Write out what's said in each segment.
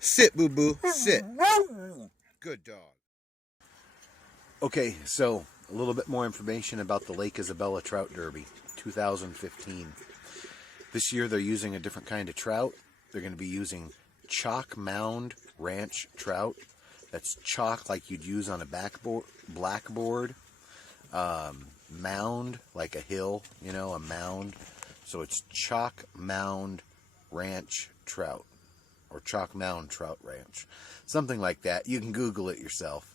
Sit, boo-boo, sit. Good dog. Okay, so a little bit more information about the Lake Isabella Trout Derby 2015. This year they're using a different kind of trout. They're going to be using chalk mound ranch trout. That's chalk like you'd use on a blackboard. Mound like a hill, you know, a mound. So it's chalk mound ranch trout, or chalk mound trout ranch, something like that. You can Google it yourself.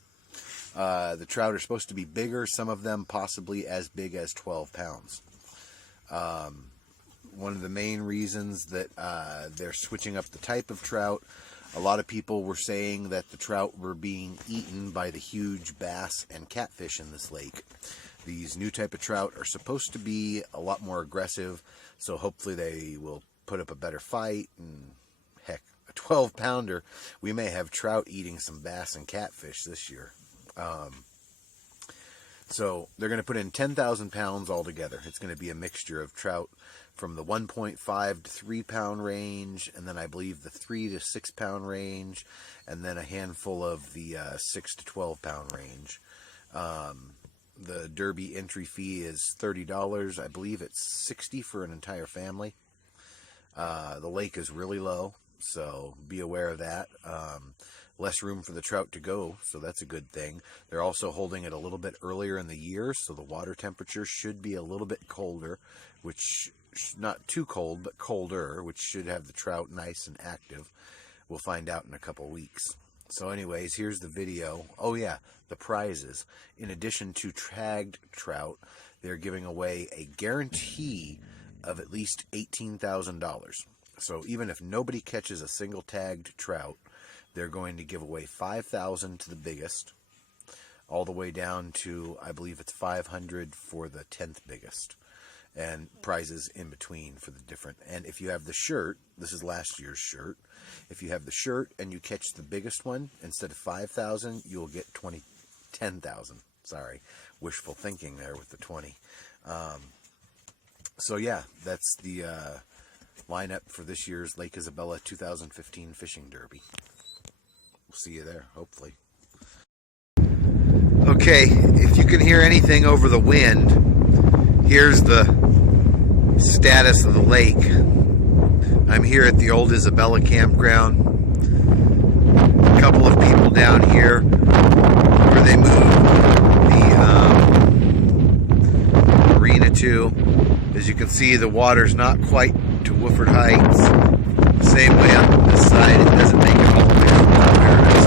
The trout are supposed to be bigger, some of them possibly as big as 12 pounds. One of the main reasons that they're switching up the type of trout, a lot of people were saying that the trout were being eaten by the huge bass and catfish in this lake. These new type of trout are supposed to be a lot more aggressive, so hopefully they will put up a better fight. And heck, a 12-pounder, we may have trout eating some bass and catfish this year. So they're going to put in 10,000 pounds altogether. It's going to be a mixture of trout from the 1.5 to 3 pound range, and then I believe the 3 to 6 pound range, and then a handful of the 6 to 12 pound range. The Derby entry fee is $30. I believe it's $60 for an entire family. The lake is really low, so be aware of that. Less room for the trout to go, so that's a good thing. They're also holding it a little bit earlier in the year, so the water temperature should be a little bit colder, which, not too cold, but colder, which should have the trout nice and active. We'll find out in a couple weeks. So anyways, here's the video. Oh yeah, the prizes. In addition to tagged trout, they're giving away a guarantee of at least $18,000. So even if nobody catches a single tagged trout, they're going to give away $5,000 to the biggest, all the way down to, I believe it's $500 for the 10th biggest, and prizes in between for the different. And if you have the shirt, this is last year's shirt, if you have the shirt and you catch the biggest one, instead of $5,000, you'll get $10,000. Sorry, wishful thinking there with the 20. So yeah, that's the lineup for this year's Lake Isabella 2015 Fishing Derby. We'll see you there, hopefully. Okay, if you can hear anything over the wind, here's the status of the lake. I'm here at the old Isabella campground. A couple of people down here where they moved the marina to. As you can see, the water's not quite to Wooford Heights. Same way on this side, it doesn't make it all the way up to Paradise.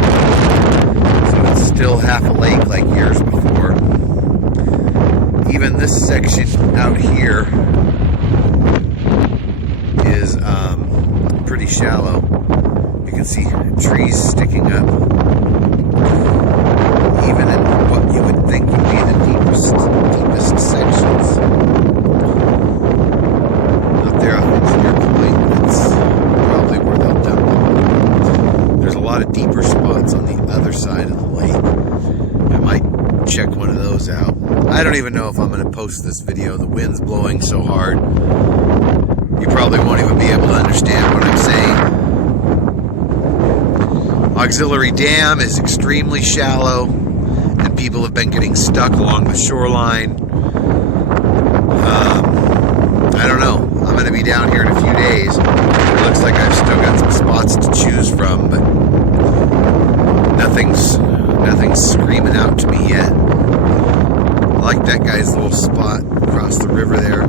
So it's still half a lake like years before. Even this section out here is pretty shallow. You can see trees sticking up. Even in what you would think would be the deepest sections. Up there off Engineer Point, that's probably where they'll dump it. There's a lot of deeper spots on the other side of the lake. I might check one of those out. I don't even know if I'm going to post this video. The wind's blowing so hard, you probably won't even be able to understand what I'm saying. Auxiliary Dam is extremely shallow, and people have been getting stuck along the shoreline. I don't know. I'm going to be down here in a few days. It looks like I've still got some spots to choose from, but nothing's screaming out to me yet. I like that guy's little spot across the river there.